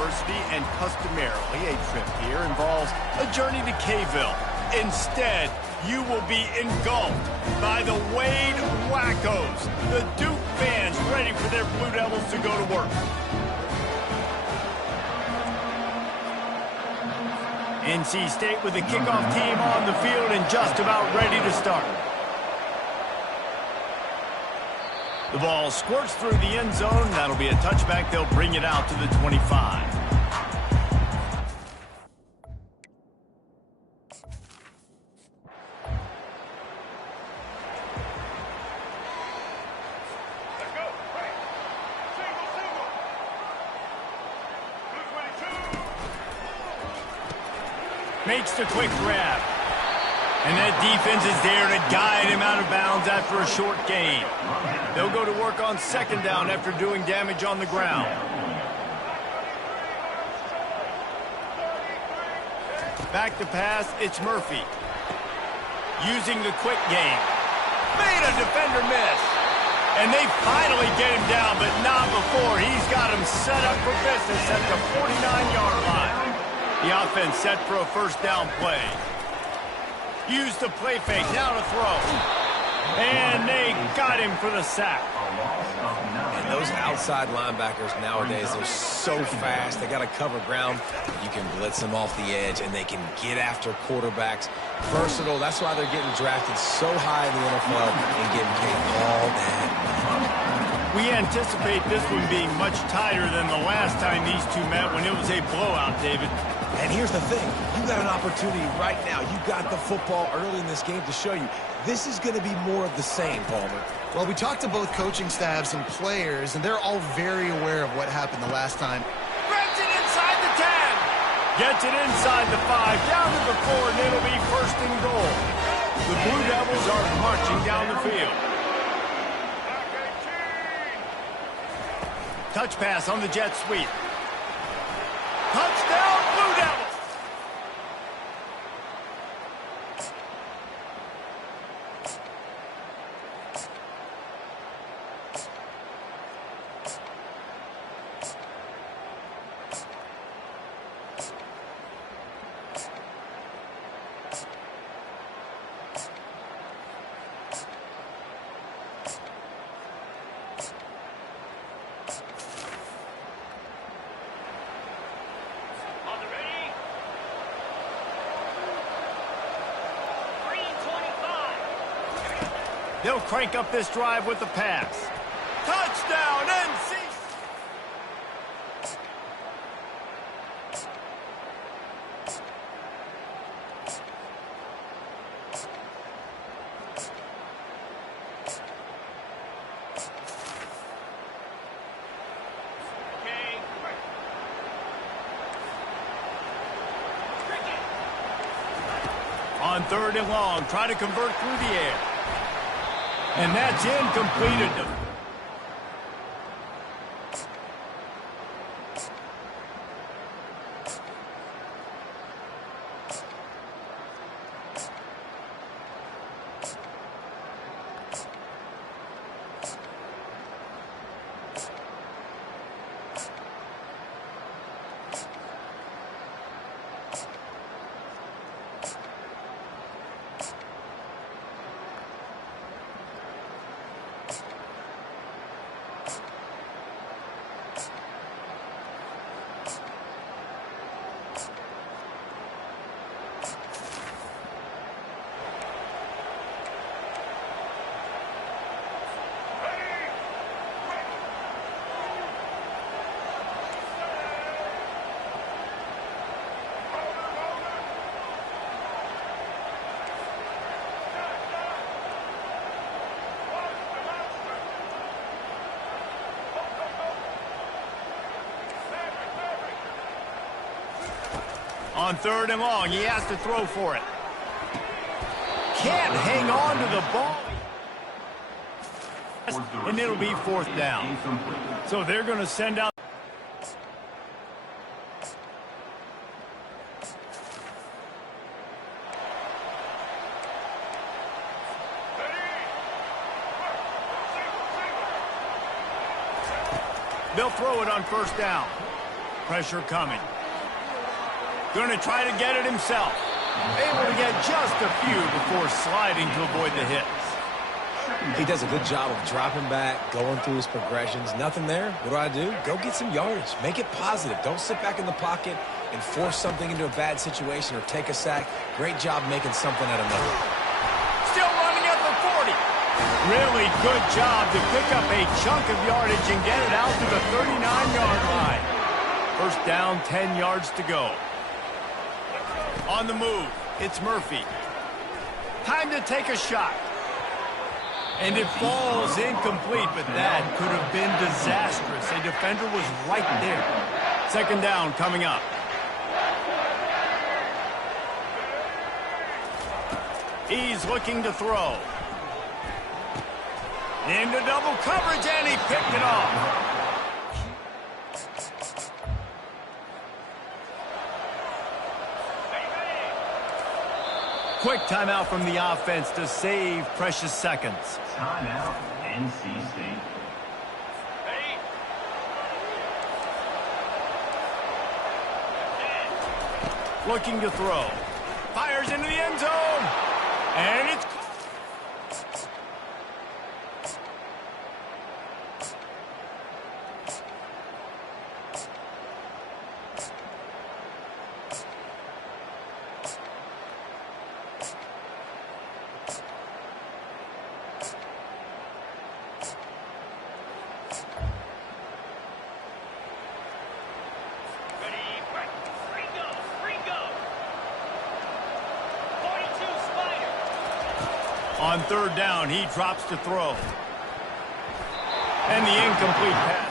University, and customarily a trip here involves a journey to K-ville. Instead, you will be engulfed by the Wade Wackos, the Duke fans ready for their Blue Devils to go to work. NC State with the kickoff team on the field and just about ready to start. The ball squirts through the end zone. That'll be a touchback. They'll bring it out to the 25. Makes the quick grab. And that defense is there to guide him out of bounds after a short gain. They'll go to work on second down after doing damage on the ground. Back to pass, it's Murphy. Using the quick game. Made a defender miss. And they finally get him down, but not before. He's got him set up for business at the 49-yard line. The offense set for a first down play. Use the play fake, now to throw. And they got him for the sack. And those outside linebackers nowadays, they're so fast. They got to cover ground. You can blitz them off the edge, and they can get after quarterbacks. Versatile, that's why they're getting drafted so high in the NFL and getting paid all that money. We anticipate this one being much tighter than the last time these two met when it was a blowout, David. And here's the thing. You got an opportunity right now. You got the football early in this game to show you. This is going to be more of the same, Palmer. Well, we talked to both coaching staffs and players, and they're all very aware of what happened the last time. Grabs it inside the 10. Gets it inside the 5, down to the 4, and it'll be first and goal. The Blue Devils are marching down the field. Touch pass on the jet sweep. Touchdown, Blue Devils! They'll crank up this drive with the pass. Touchdown, NC! On third and long, try to convert through the air. And that's incomplete. On third and long, he has to throw for it. Can't hang on to the ball. And it'll be fourth down. So they're going to send out. They'll throw it on first down. Pressure coming. Going to try to get it himself. Able to get just a few before sliding to avoid the hits. He does a good job of dropping back, going through his progressions. Nothing there. What do? Go get some yardage. Make it positive. Don't sit back in the pocket and force something into a bad situation or take a sack. Great job making something out of nothing. Still running at the 40. Really good job to pick up a chunk of yardage and get it out to the 39-yard line. First down, 10 yards to go. On the move, it's Murphy. Time to take a shot. And it falls incomplete, but that could have been disastrous. A defender was right there. Second down coming up. He's looking to throw. Into double coverage, and he picked it off. Quick timeout from the offense to save precious seconds. Timeout, NC State. Looking to throw. Fires into the end zone. And it's... On third down, he drops to throw. And the incomplete pass.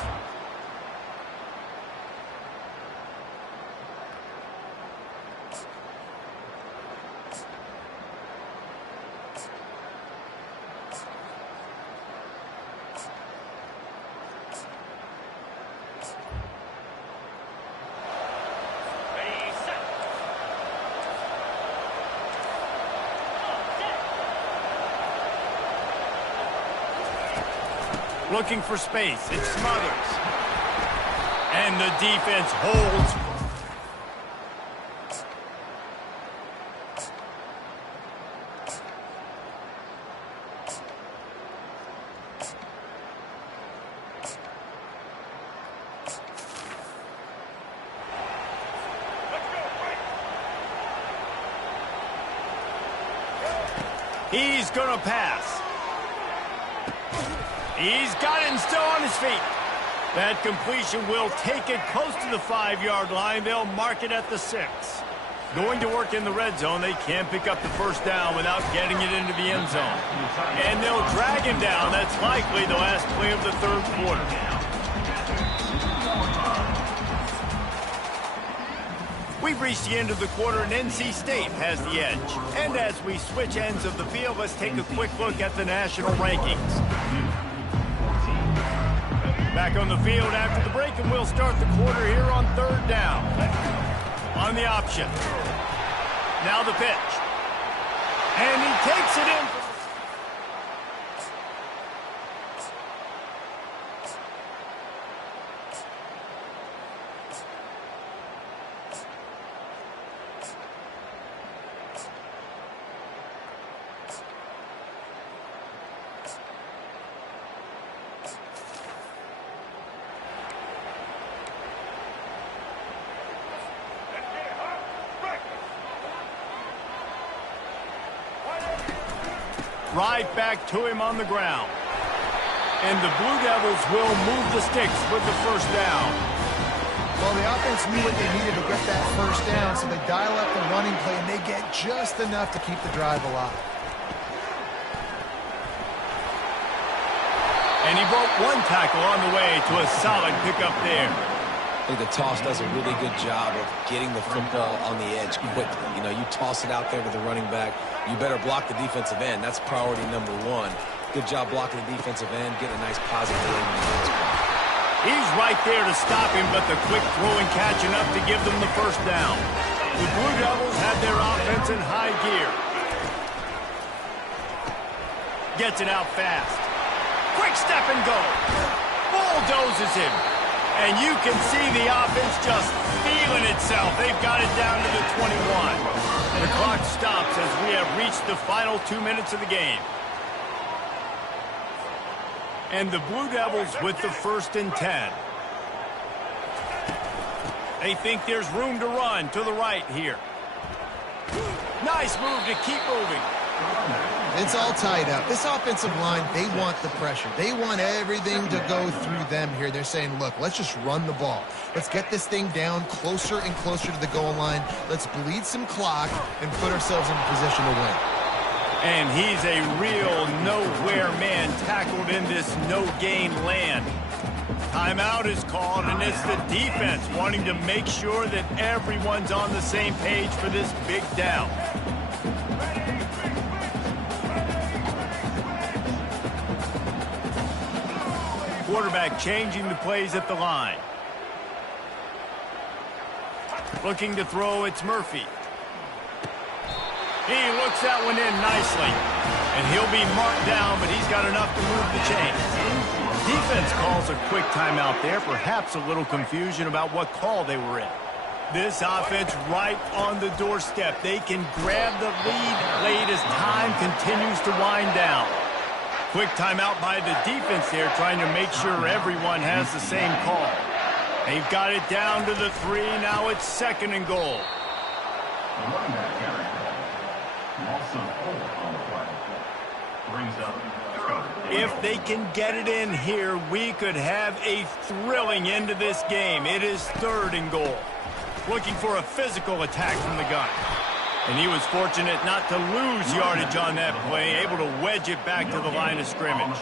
Looking for space. It's Smothers. And the defense holds. He's going to pass. He's got it and still on his feet. That completion will take it close to the 5-yard line. They'll mark it at the 6. Going to work in the red zone. They can't pick up the first down without getting it into the end zone. And they'll drag him down. That's likely the last play of the third quarter. We've reached the end of the quarter, and NC State has the edge. And as we switch ends of the field, let's take a quick look at the national rankings. Back on the field after the break, and we'll start the quarter here on third down. On the option. Now the pitch. And he takes it in. Right back to him on the ground. And the Blue Devils will move the sticks with the first down. Well, the offense knew what they needed to get that first down, so they dial up the running play, and they get just enough to keep the drive alive. And he broke one tackle on the way to a solid pickup there. I think the toss does a really good job of getting the football on the edge quickly. You know, you toss it out there to the running back, you better block the defensive end. That's priority number one. Good job blocking the defensive end, getting a nice positive play in the end spot. He's right there to stop him, but the quick throw and catch enough to give them the first down. The Blue Devils have their offense in high gear. Gets it out fast. Quick step and go. Bulldozes him. And you can see the offense just feeling itself. They've got it down to the 21. The clock stops as we have reached the final 2 minutes of the game. And the Blue Devils with the 1st and 10. They think there's room to run to the right here. Nice move to keep moving. It's all tied up. This offensive line, they want the pressure. They want everything to go through them here. They're saying, look, let's just run the ball. Let's get this thing down closer and closer to the goal line. Let's bleed some clock and put ourselves in a position to win. And he's a real nowhere man tackled in this no-gain land. Timeout is called, and it's the defense wanting to make sure that everyone's on the same page for this big down. Quarterback changing the plays at the line. Looking to throw, it's Murphy. He looks that one in nicely. And he'll be marked down, but he's got enough to move the chains. Defense calls a quick timeout there. Perhaps a little confusion about what call they were in. This offense right on the doorstep. They can grab the lead late as time continues to wind down. Quick timeout by the defense there, trying to make sure everyone has the same call. They've got it down to the 3. Now it's 2nd and goal. The running back carry call. Loss of 4 on the play. Brings up third. If they can get it in here, we could have a thrilling end to this game. It is 3rd and goal. Looking for a physical attack from the gun. And he was fortunate not to lose yardage on that play, able to wedge it back to the line of scrimmage.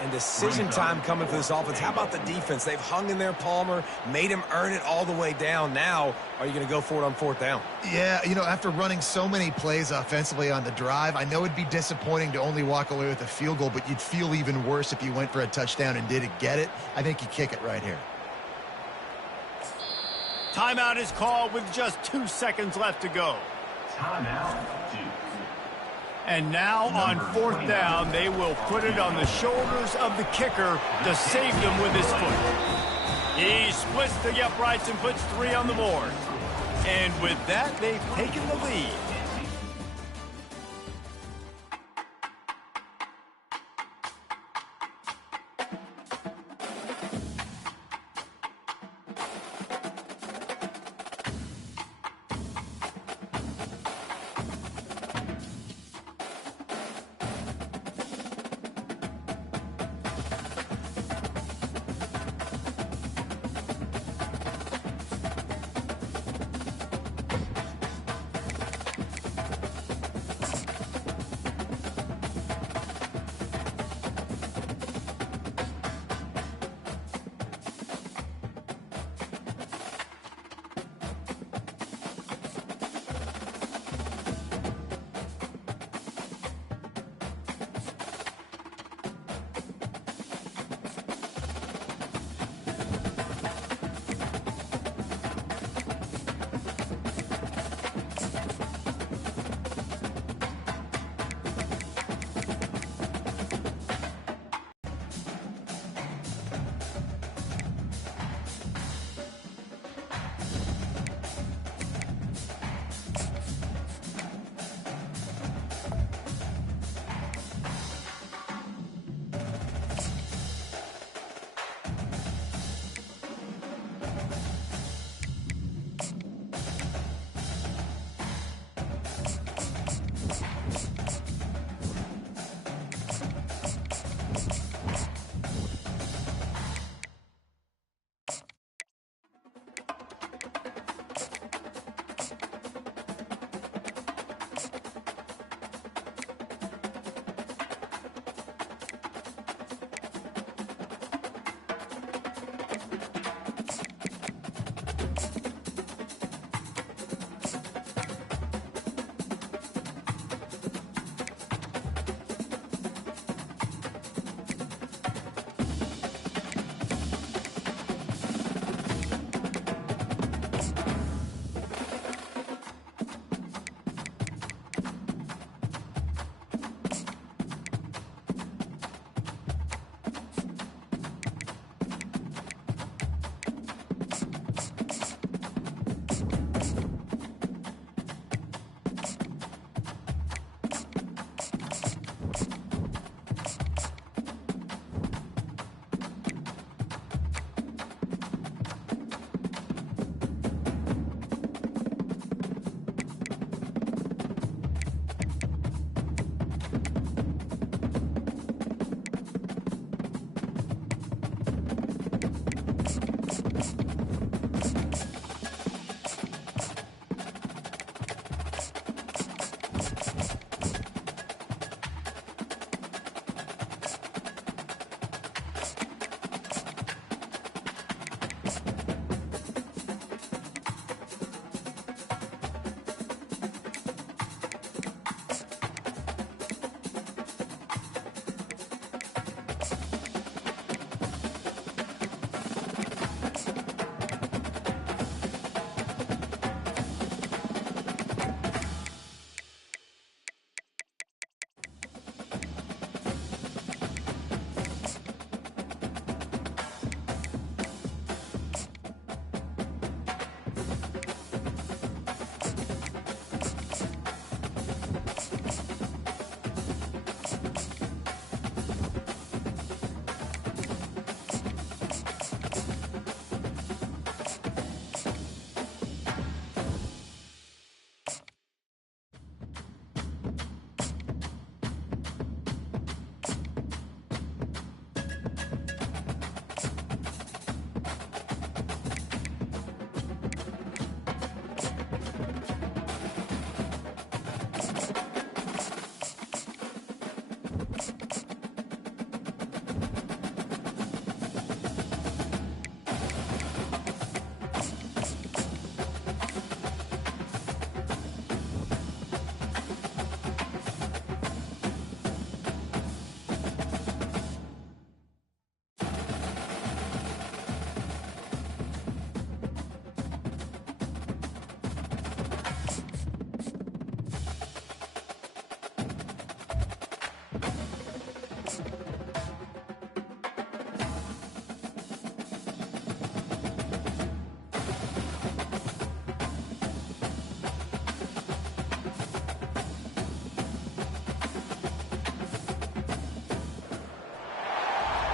And decision time coming for this offense. How about the defense? They've hung in there, Palmer, made him earn it all the way down. Now, are you going to go for it on 4th down? Yeah, you know, after running so many plays offensively on the drive, I know it'd be disappointing to only walk away with a field goal, but you'd feel even worse if you went for a touchdown and didn't get it. I think you kick it right here. Timeout is called with just 2 seconds left to go. Timeout. 2. And now on 4th down, they will put it on the shoulders of the kicker to save them with his foot. He splits the uprights and puts 3 on the board. And with that, they've taken the lead.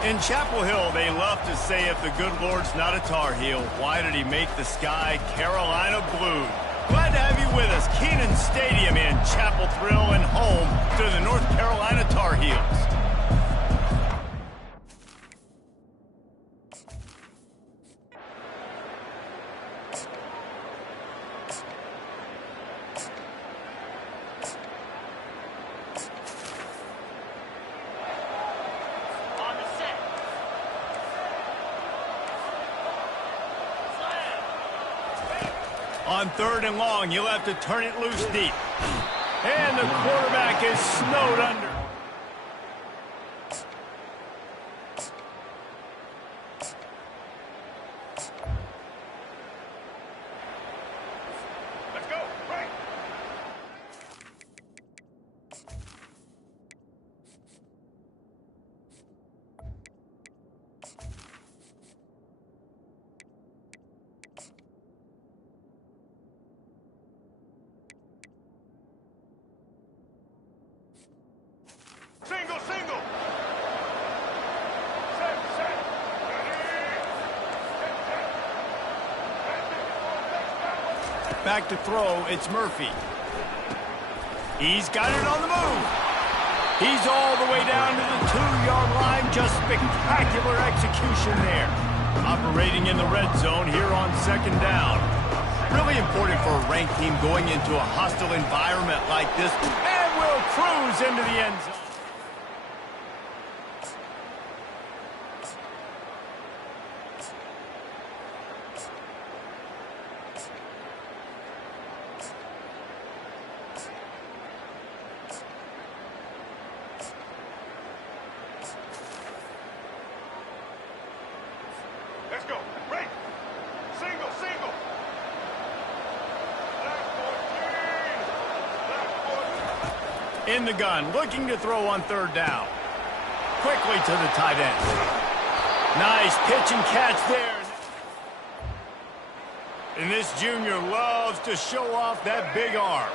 In Chapel Hill, they love to say if the good Lord's not a Tar Heel, why did he make the sky Carolina blue? Glad to have you with us. Kenan Stadium in Chapel Thrill and home to the North Carolina Tar Heels. On 3rd and long, you'll have to turn it loose deep. And the quarterback is snowed under. Let's go. Right. Single, single. Set, set. Back to throw, it's Murphy. He's got it on the move. He's all the way down to the 2-yard line. Just spectacular execution there. Operating in the red zone here on 2nd down. Really important for a ranked team going into a hostile environment like this. And will cruise into the end zone. Let's go. Right. Single, single. In the gun, looking to throw on 3rd down. Quickly to the tight end. Nice pitch and catch there. And this junior loves to show off that big arm.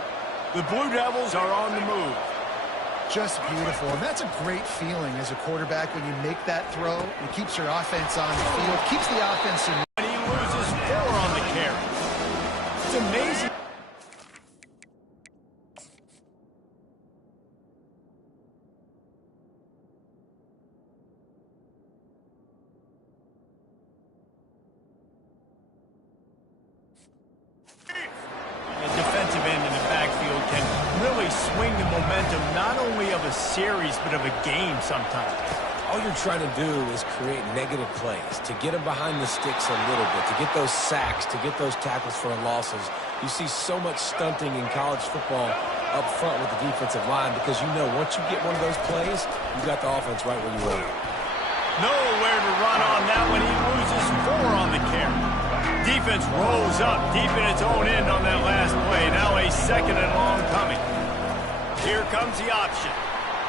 The Blue Devils are on the move. Just beautiful. And that's a great feeling as a quarterback when you make that throw. It keeps your offense on the field, keeps the offense in. And he loses 4 on the carry. It's amazing. A defensive end in the backfield can really swing the momentum not only of a series but of a game sometimes. All you're trying to do is create negative plays, to get them behind the sticks a little bit, to get those sacks, to get those tackles for losses. You see so much stunting in college football up front with the defensive line because you know once you get one of those plays, you got the offense right where you want it. Nowhere to run on that one. He loses 4 on the carry. Defense rolls up deep in its own end on that last play. Now a 2nd and long coming. Here comes the option.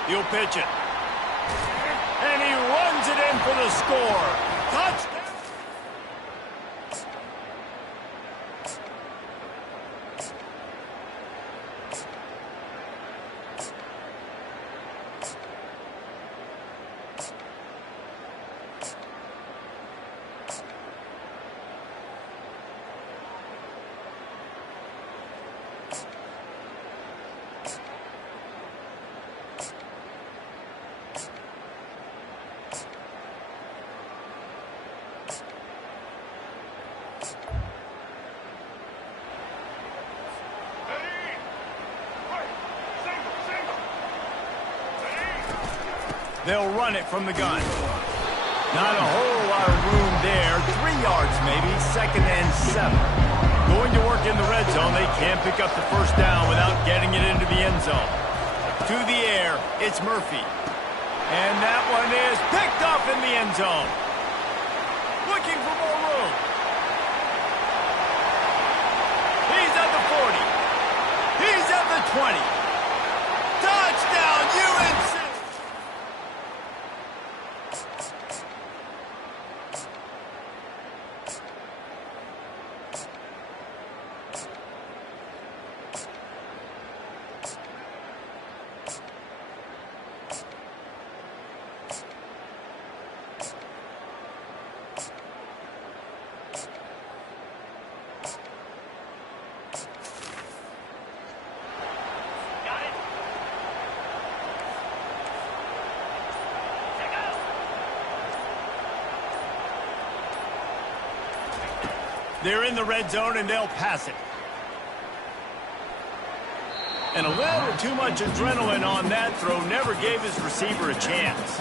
He'll pitch it. And he runs it in for the score. Touchdown. They'll run it from the gun. Not a whole lot of room there. 3 yards maybe. 2nd and 7. Going to work in the red zone. They can't pick up the 1st down without getting it into the end zone. To the air, it's Murphy. And that one is picked up in the end zone. Looking for more room. He's at the 40. He's at the 20. Touchdown, UNC! They're in the red zone, and they'll pass it. And a little too much adrenaline on that throw never gave his receiver a chance.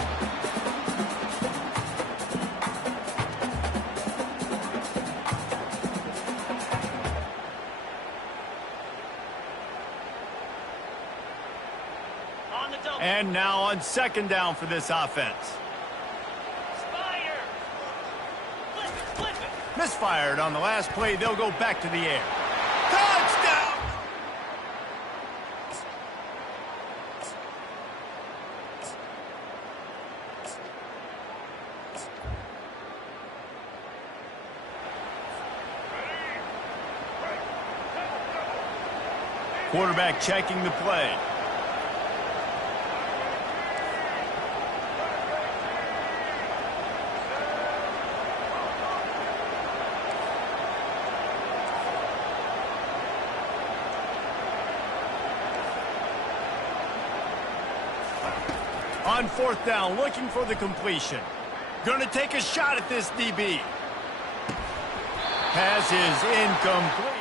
And now on second down for this offense. Misfired on the last play. They'll go back to the air. Touchdown! Quarterback checking the play. On fourth down, looking for the completion. Going to take a shot at this DB. Pass is incomplete.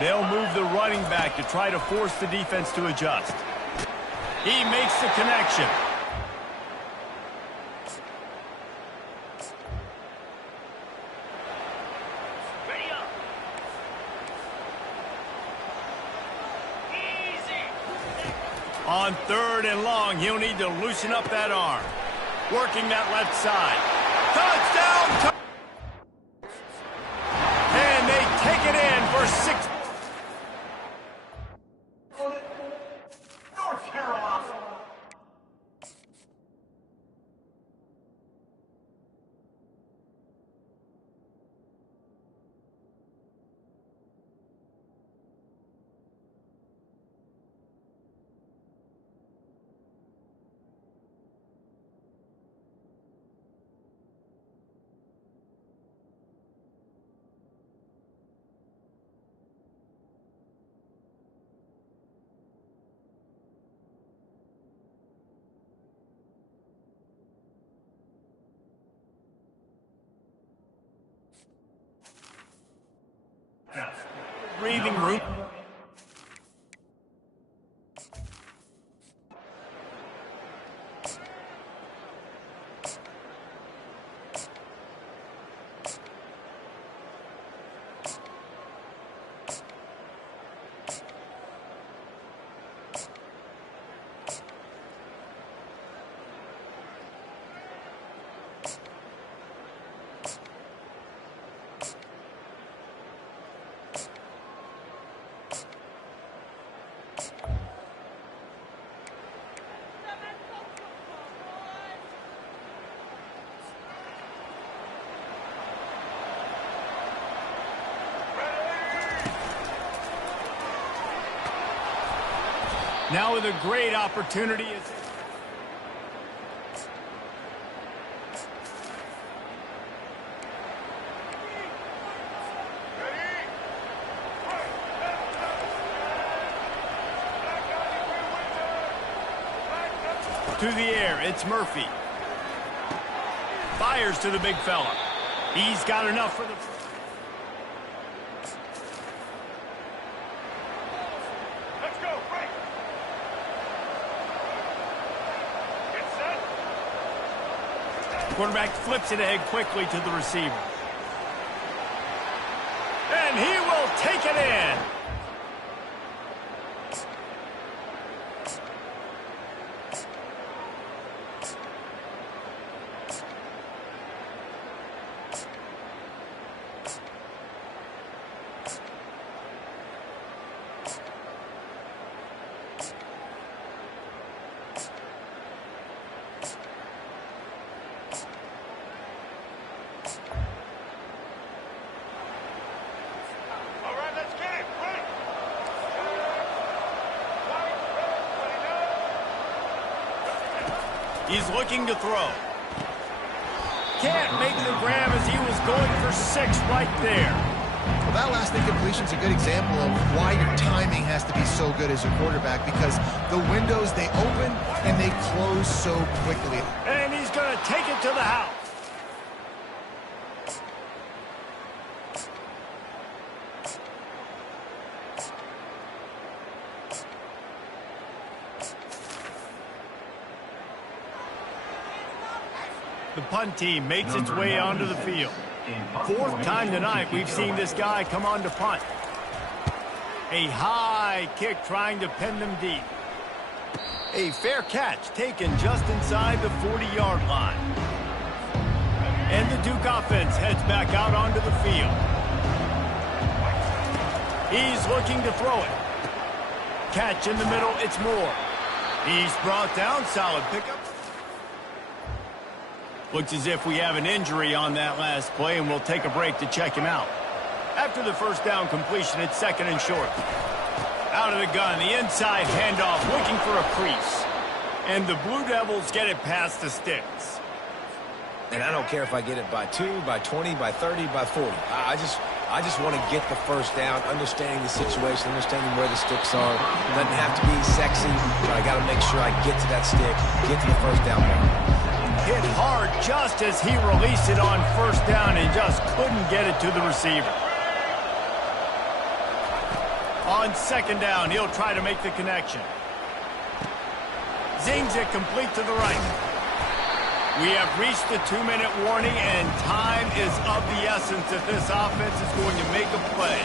They'll move the running back to try to force the defense to adjust. He makes the connection. On third and long, he'll need to loosen up that arm. Working that left side. Touchdown! And they take it in for 6. North Carolina. Breathing room. Now with a great opportunity. To the air, it's Murphy. Fires to the big fella. He's got enough for the... Quarterback flips it ahead quickly to the receiver. And he will take it in. He's looking to throw. Can't make the grab as he was going for 6 right there. Well, that last incompletion is a good example of why your timing has to be so good as a quarterback, because the windows, they open and they close so quickly. And he's going to take it to the house. The punt team makes its way onto the field. Fourth time tonight we've seen this guy come on to punt. A high kick trying to pin them deep. A fair catch taken just inside the 40-yard line. And the Duke offense heads back out onto the field. He's looking to throw it. Catch in the middle, it's Moore. He's brought down, solid pickup. Looks as if we have an injury on that last play, and we'll take a break to check him out. After the first down completion, it's second and short. Out of the gun, the inside handoff, looking for a crease. And the Blue Devils get it past the sticks. And I don't care if I get it by 2, by 20, by 30, by 40. I just want to get the first down, understanding the situation, understanding where the sticks are. It doesn't have to be sexy, but I got to make sure I get to that stick, get to the first down mark. Hit hard just as he released it on first down and just couldn't get it to the receiver. On second down, he'll try to make the connection. Zings it complete to the right. We have reached the 2-minute warning, and time is of the essence if this offense is going to make a play.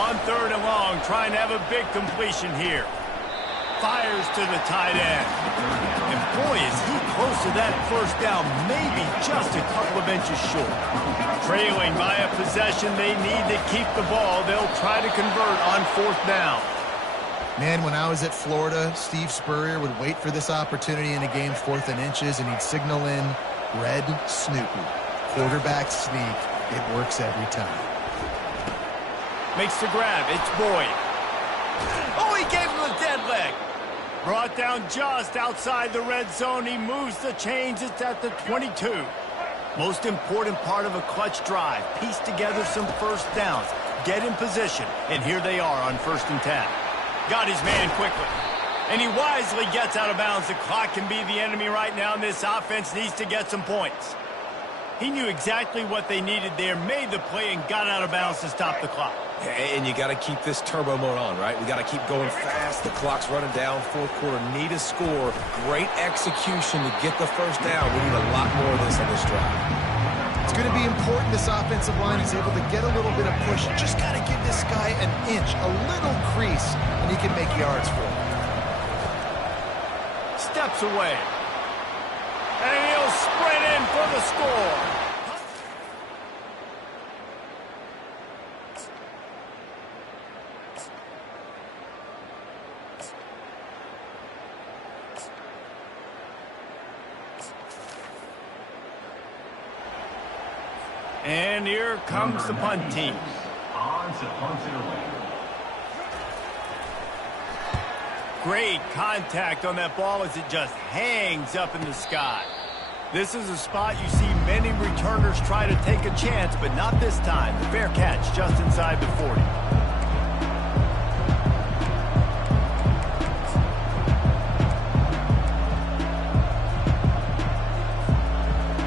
On third and long, trying to have a big completion here. Fires to the tight end. And boy, is he close to that first down, maybe just a couple of inches short. Trailing by a possession, they need to keep the ball. They'll try to convert on fourth down. Man, when I was at Florida, Steve Spurrier would wait for this opportunity in a game 4th and inches, and he'd signal in red Snoopy. Quarterback sneak. It works every time. Makes the grab. It's Boyd. Oh, he gave him a dead leg. Brought down just outside the red zone. He moves the chains. It's at the 22. Most important part of a clutch drive. Piece together some first downs. Get in position. And here they are on 1st and 10. Got his man quickly. And he wisely gets out of bounds. The clock can be the enemy right now, and this offense needs to get some points. He knew exactly what they needed there, made the play, and got out of bounds to stop the clock. And you got to keep this turbo mode on, right? We got to keep going fast. The clock's running down. Fourth quarter, need a score. Great execution to get the first down. We need a lot more of this on this drive. It's going to be important this offensive line is able to get a little bit of push. Just got to give this guy an inch, a little crease, and he can make yards for it. Steps away. And he'll sprint in for the score. And here comes the punt team. On to punt it away. Great contact on that ball as it just hangs up in the sky. This is a spot you see many returners try to take a chance, but not this time. The fair catch just inside the 40.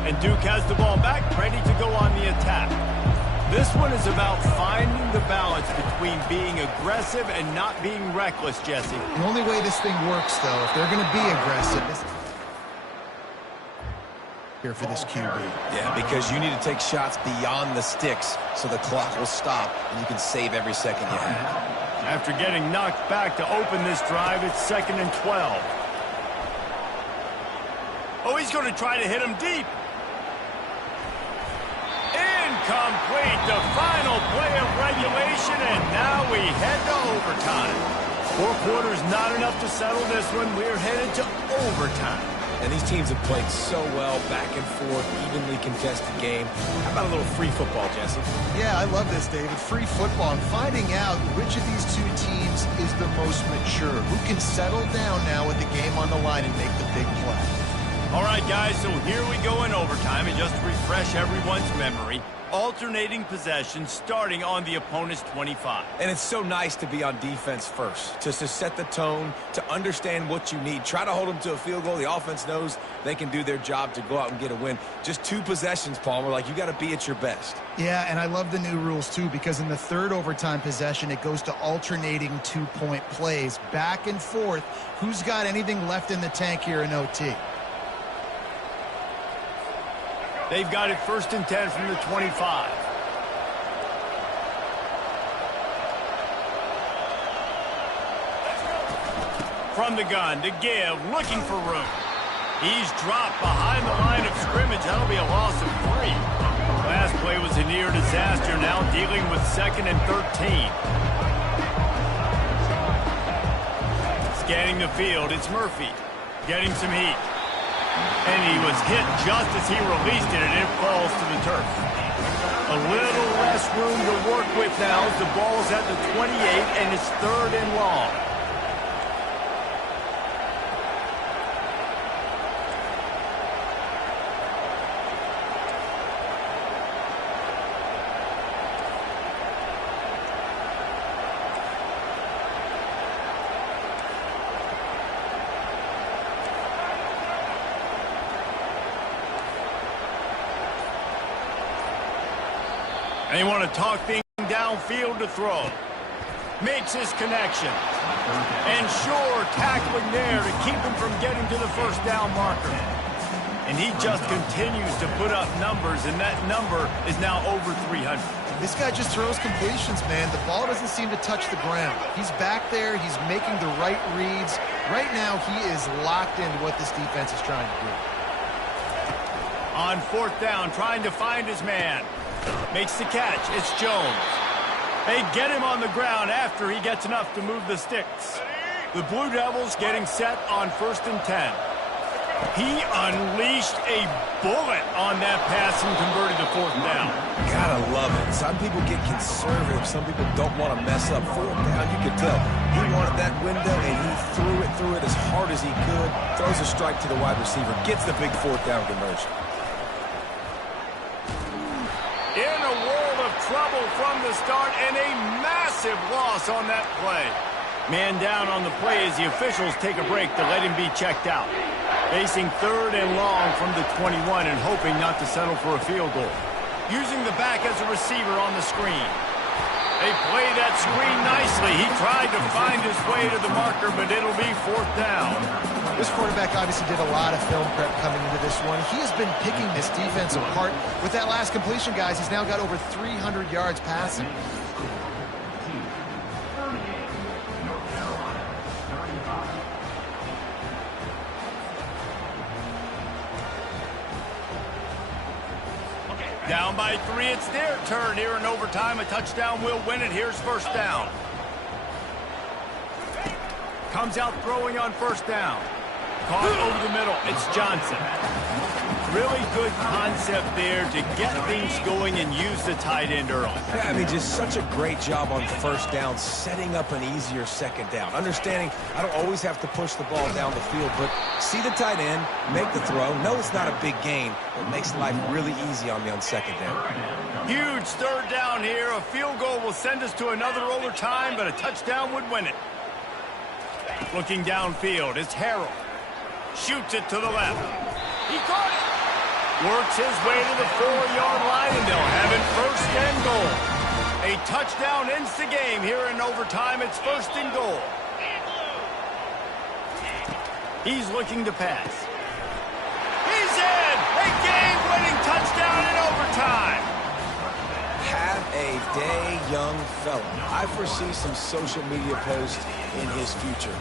And Duke has the ball back, ready to go on the attack. This one is about finding the balance between being aggressive and not being reckless, Jesse. The only way this thing works, though, if they're going to be aggressive, is here for this QB. Yeah, because you need to take shots beyond the sticks so the clock will stop and you can save every second you have. After getting knocked back to open this drive, it's 2nd and 12. Oh, he's going to try to hit him deep. Incomplete, the final play of regulation, and now we head to overtime. 4 quarters not enough to settle this one. We're headed to overtime. And these teams have played so well, back and forth, evenly contested game. How about a little free football, Jesse? Yeah, I love this, David. Free football. And finding out which of these two teams is the most mature. Who can settle down now with the game on the line and make the big play. All right, right, guys, so here we go in overtime, and just to refresh everyone's memory, alternating possession starting on the opponent's 25. And it's so nice to be on defense first, just to set the tone, to understand what you need. Try to hold them to a field goal. The offense knows they can do their job to go out and get a win. Just 2 possessions, Palmer, like you got to be at your best. Yeah, and I love the new rules, too, because in the third overtime possession, it goes to alternating 2-point plays, back and forth. Who's got anything left in the tank here in OT? They've got it 1st and 10 from the 25. From the gun to give, looking for room. He's dropped behind the line of scrimmage. That'll be a loss of 3. Last play was a near disaster, now dealing with 2nd and 13. Scanning the field, it's Murphy. Getting some heat. And he was hit just as he released it, and it falls to the turf. A little less room to work with now as the ball's at the 28, and it's 3rd and long. And they want to talk things downfield to throw. Makes his connection. And sure, tackling there to keep him from getting to the 1st down marker. And he just continues to put up numbers, and that number is now over 300. This guy just throws completions, man. The ball doesn't seem to touch the ground. He's back there. He's making the right reads. Right now, he is locked into what this defense is trying to do. On 4th down, trying to find his man. Makes the catch. It's Jones. They get him on the ground after he gets enough to move the sticks. The Blue Devils getting set on 1st and 10. He unleashed a bullet on that pass and converted to 4th down. Gotta love it. Some people get conservative. Some people don't want to mess up. 4th down, you could tell. He wanted that window, and he threw it as hard as he could. Throws a strike to the wide receiver. Gets the big 4th down conversion. In a world of trouble from the start, and a massive loss on that play. Man down on the play as the officials take a break to let him be checked out. Facing 3rd and long from the 21 and hoping not to settle for a field goal. Using the back as a receiver on the screen. They play that screen nicely. He tried to find his way to the marker, but it'll be 4th down. This quarterback obviously did a lot of film prep coming into this one. He has been picking this defense apart. With that last completion, guys, he's now got over 300 yards passing. Down by 3, it's their turn here in overtime. A touchdown will win it. Here's 1st down. Comes out throwing on 1st down. Caught over the middle. It's Johnson. Really good concept there to get things going and use the tight end early. Yeah, I mean, just such a great job on 1st down, setting up an easier 2nd down. Understanding I don't always have to push the ball down the field, but see the tight end, make the throw. No, it's not a big gain, but makes life really easy on me on 2nd down. Huge 3rd down here. A field goal will send us to another overtime, but a touchdown would win it. Looking downfield, it's Harrell. Shoots it to the left. He caught it. Works his way to the 4-yard line, and they'll have it 1st and goal. A touchdown ends the game here in overtime. It's 1st and goal. He's looking to pass. He's in! A game-winning touchdown in overtime. Have a day, young fella. I foresee some social media posts in his future.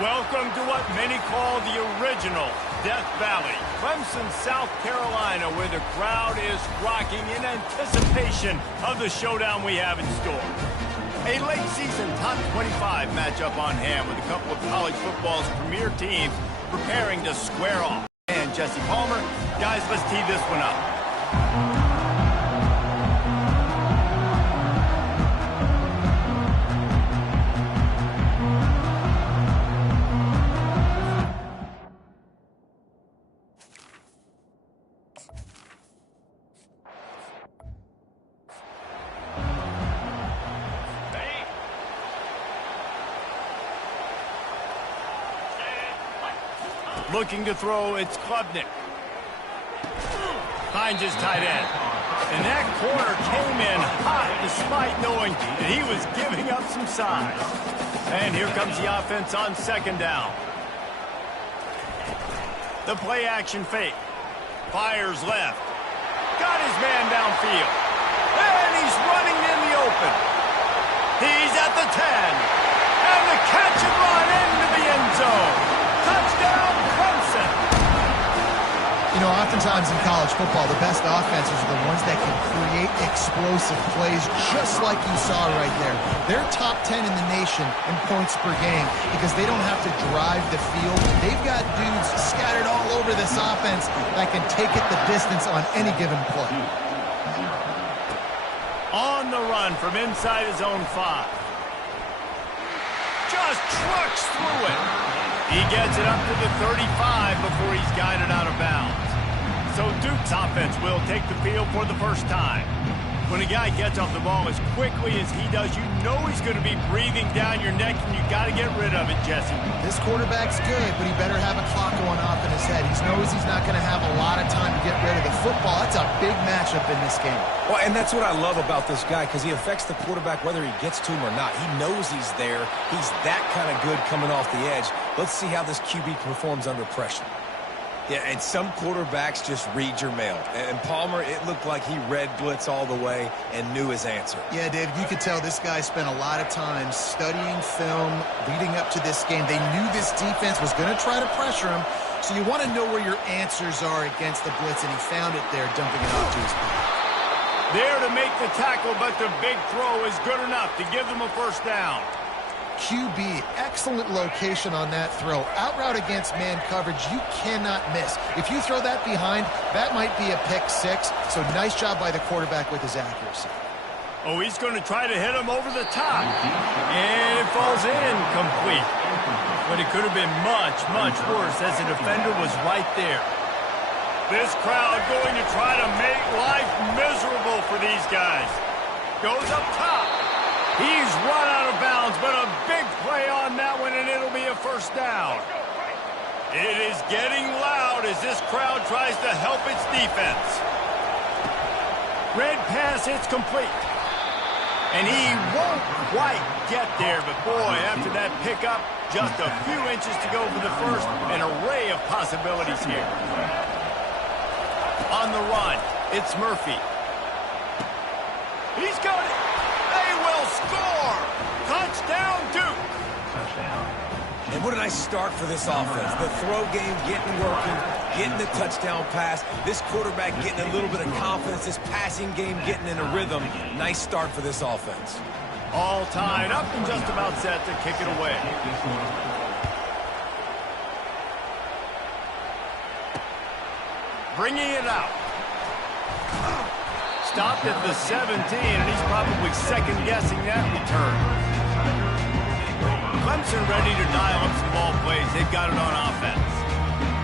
Welcome to what many call the original Death Valley, Clemson, South Carolina, where the crowd is rocking in anticipation of the showdown we have in store. A late-season top 25 matchup on hand with a couple of college football's premier teams preparing to square off. And Jesse Palmer, guys, let's tee this one up. Looking to throw, it's Klubnik. Finds his tight end. And that corner came in hot despite knowing that he was giving up some size. And here comes the offense on second down. The play action fake. Fires left. Got his man downfield. And he's running in the open. He's at the 10. And the catch and run into the end zone. Touchdown, Clemson. You know, oftentimes in college football, the best offenses are the ones that can create explosive plays, just like you saw right there. They're top 10 in the nation in points per game because they don't have to drive the field. They've got dudes scattered all over this offense that can take it the distance on any given play. On the run from inside his own 5. Just trucks through it. He gets it up to the 35 before he's guided out of bounds. So Duke's offense will take the field for the first time. When a guy gets off the ball as quickly as he does, you know he's going to be breathing down your neck, and you got to get rid of it, Jesse. This quarterback's good, but he better have a clock going off in his head. He knows he's not going to have a lot of time to get rid of the football. That's a big matchup in this game. Well, and that's what I love about this guy, because he affects the quarterback whether he gets to him or not. He knows he's there. He's that kind of good coming off the edge. Let's see how this QB performs under pressure. Yeah, and some quarterbacks just read your mail. And Palmer, it looked like he read blitz all the way and knew his answer. Yeah, David, you could tell this guy spent a lot of time studying film leading up to this game. They knew this defense was going to try to pressure him, so you want to know where your answers are against the blitz, and he found it there, dumping it off to his back. There to make the tackle, but the big throw is good enough to give them a first down. QB, excellent location on that throw. Out route against man coverage, you cannot miss. If you throw that behind, that might be a pick 6. So nice job by the quarterback with his accuracy. Oh, he's going to try to hit him over the top. And it falls in complete. But it could have been much, much worse as the defender was right there. This crowd going to try to make life miserable for these guys. Goes up top. He's run out of bounds, but a big play on that one, and it'll be a first down. It is getting loud as this crowd tries to help its defense. Red pass hits complete. And he won't quite get there, but boy, after that pickup, just a few inches to go for the first. An array of possibilities here. On the run, it's Murphy. He's got it. They will score. Touchdown, Duke. And what a nice start for this offense. The throw game getting working, getting the touchdown pass. This quarterback getting a little bit of confidence. This passing game getting in a rhythm. Nice start for this offense. All tied up and just about set to kick it away. Bringing it out. Stopped at the 17, and he's probably second-guessing that return. Clemson ready to dial up some ball plays. They've got it on offense.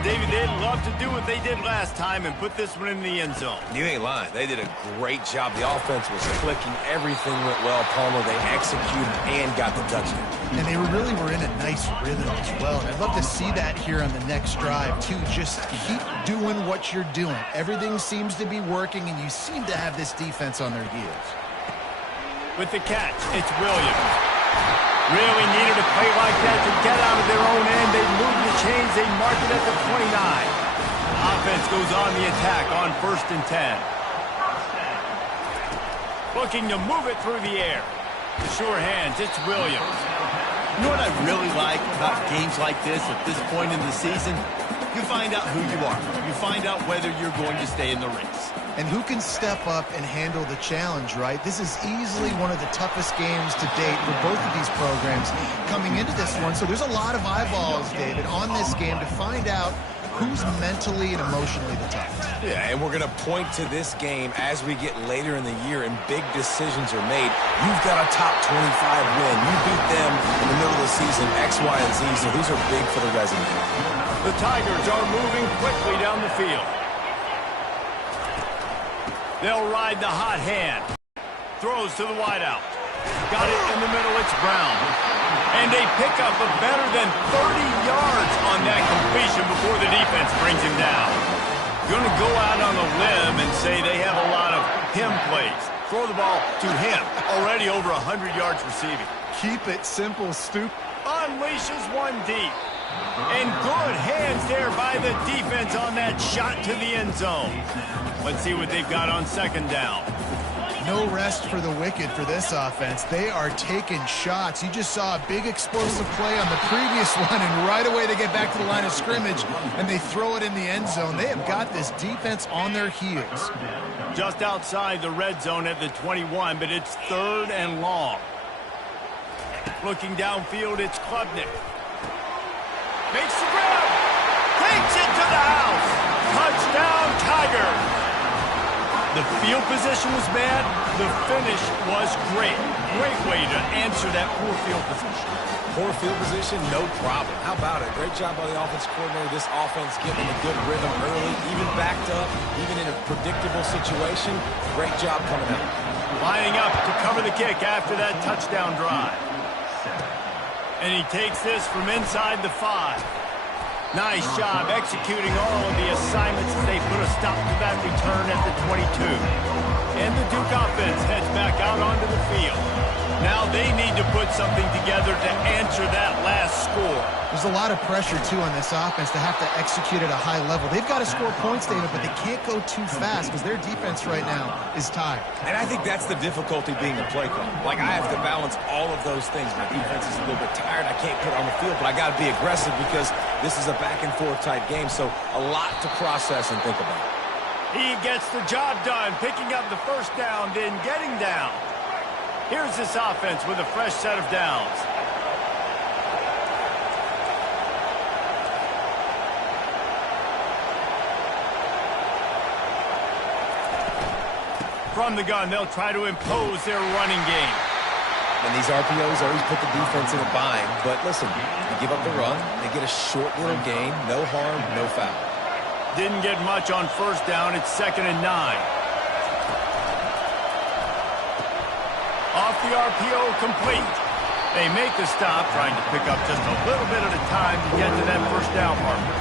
David, they'd love to do what they did last time and put this one in the end zone. You ain't lying. They did a great job. The offense was clicking. Everything went well, Palmer. They executed and got the touchdown. And they really were in a nice rhythm as well. And I'd love to see that here on the next drive, too. Just keep doing what you're doing. Everything seems to be working, and you seem to have this defense on their heels. With the catch, it's Williams. Really needed a play like that to get out of their own end. They move the chains. They mark it at the 29. Offense goes on the attack on 1st and 10. Looking to move it through the air. The sure hands, it's Williams. You know what I really like about games like this at this point in the season? You find out who you are. You find out whether you're going to stay in the race. And who can step up and handle the challenge, right? This is easily one of the toughest games to date for both of these programs coming into this one. So there's a lot of eyeballs, David, on this game to find out who's mentally and emotionally the toughest. Yeah, and we're going to point to this game as we get later in the year and big decisions are made. You've got a top 25 win. You beat them in the middle of the season, X, Y, and Z, so these are big for the resume. The Tigers are moving quickly down the field. They'll ride the hot hand. Throws to the wideout. Got it in the middle, it's Brown. And a pickup of better than 30 yards on that completion before the defense brings him down. Going to go out on a limb and say they have a lot of him plays. Throw the ball to him. Already over 100 yards receiving. Keep it simple, Stoop. Unleashes one deep. And good hands there by the defense on that shot to the end zone. Let's see what they've got on second down. No rest for the wicked for this offense. They are taking shots. You just saw a big explosive play on the previous one, and right away they get back to the line of scrimmage, and they throw it in the end zone. They have got this defense on their heels. Just outside the red zone at the 21, but it's third and long. Looking downfield, it's Klubnik. Makes the grab. Takes it to the house. Touchdown, Tigers. The field position was bad. The finish was great. Great way to answer that poor field position. Poor field position, no problem. How about it? Great job by the offensive coordinator. This offense getting a good rhythm early, even backed up, even in a predictable situation. Great job coming out. Lining up to cover the kick after that touchdown drive. And he takes this from inside the 5. Nice job executing all of the assignments as they put a stop to that return at the 22. And the Duke offense heads back out onto the field. Now they need to put something together to answer that last score. There's a lot of pressure, too, on this offense to have to execute at a high level. They've got to score points, David, but they can't go too fast because their defense right now is tired. And I think that's the difficulty being a play caller. Like, I have to balance all of those things. My defense is a little bit tired. I can't put it on the field, but I got to be aggressive because this is a back-and-forth type game, so a lot to process and think about. He gets the job done, picking up the first down, then getting down. Here's this offense with a fresh set of downs. From the gun, they'll try to impose their running game. And these RPOs always put the defense in a bind. But listen, you give up the run, they get a short little gain, no harm, no foul. Didn't get much on first down. It's 2nd and 9. Off the RPO, complete. They make the stop, trying to pick up just a little bit at a time to get to that first down marker.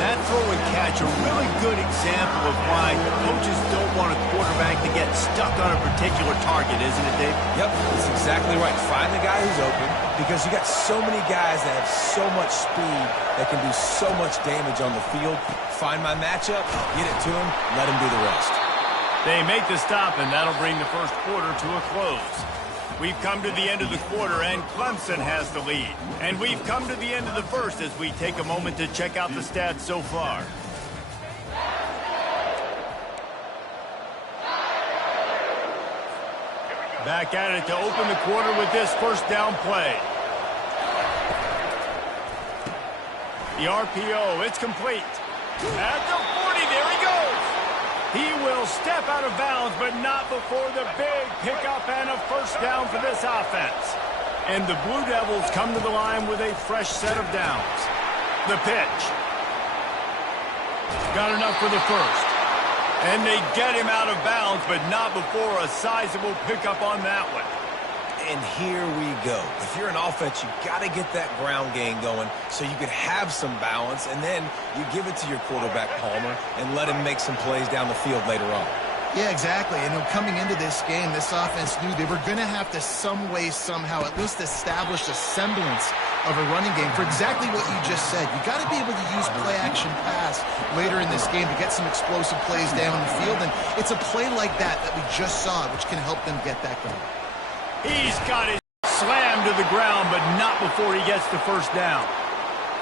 That throw and catch, a really good example of why coaches don't want a quarterback to get stuck on a particular target, isn't it, Dave? Yep, that's exactly right. Find the guy who's open because you got so many guys that have so much speed that can do so much damage on the field. Find my matchup, get it to him, let him do the rest. They make the stop, and that'll bring the first quarter to a close. We've come to the end of the quarter, and Clemson has the lead. And we've come to the end of the first as we take a moment to check out the stats so far. Back at it to open the quarter with this first down play. The RPO, it's complete. At the 40, there he goes. He will step out of bounds, but not before the big pickup and a first down for this offense. And the Blue Devils come to the line with a fresh set of downs. The pitch. Got enough for the first. And they get him out of bounds, but not before a sizable pickup on that one. And here we go. If you're an offense, you got to get that ground game going so you can have some balance, and then you give it to your quarterback, Palmer, and let him make some plays down the field later on. Yeah, exactly. And coming into this game, this offense knew they were going to have to some way, somehow, at least establish a semblance of a running game for exactly what you just said. You got to be able to use play-action pass later in this game to get some explosive plays down the field, and it's a play like that that we just saw, which can help them get that going. He's got his slammed to the ground, but not before he gets the first down.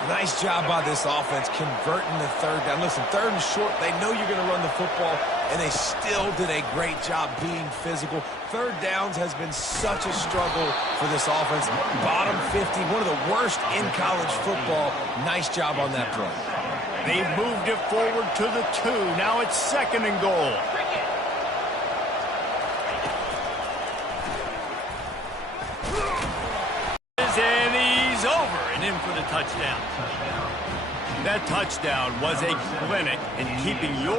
Nice job by this offense converting the third down. Listen, third and short, they know you're going to run the football, and they still did a great job being physical. Third downs has been such a struggle for this offense. Bottom 50, one of the worst in college football. Nice job on that play. They've moved it forward to the 2. Now it's 2nd and goal. And he's over and in for the touchdown. That touchdown was a clinic in keeping your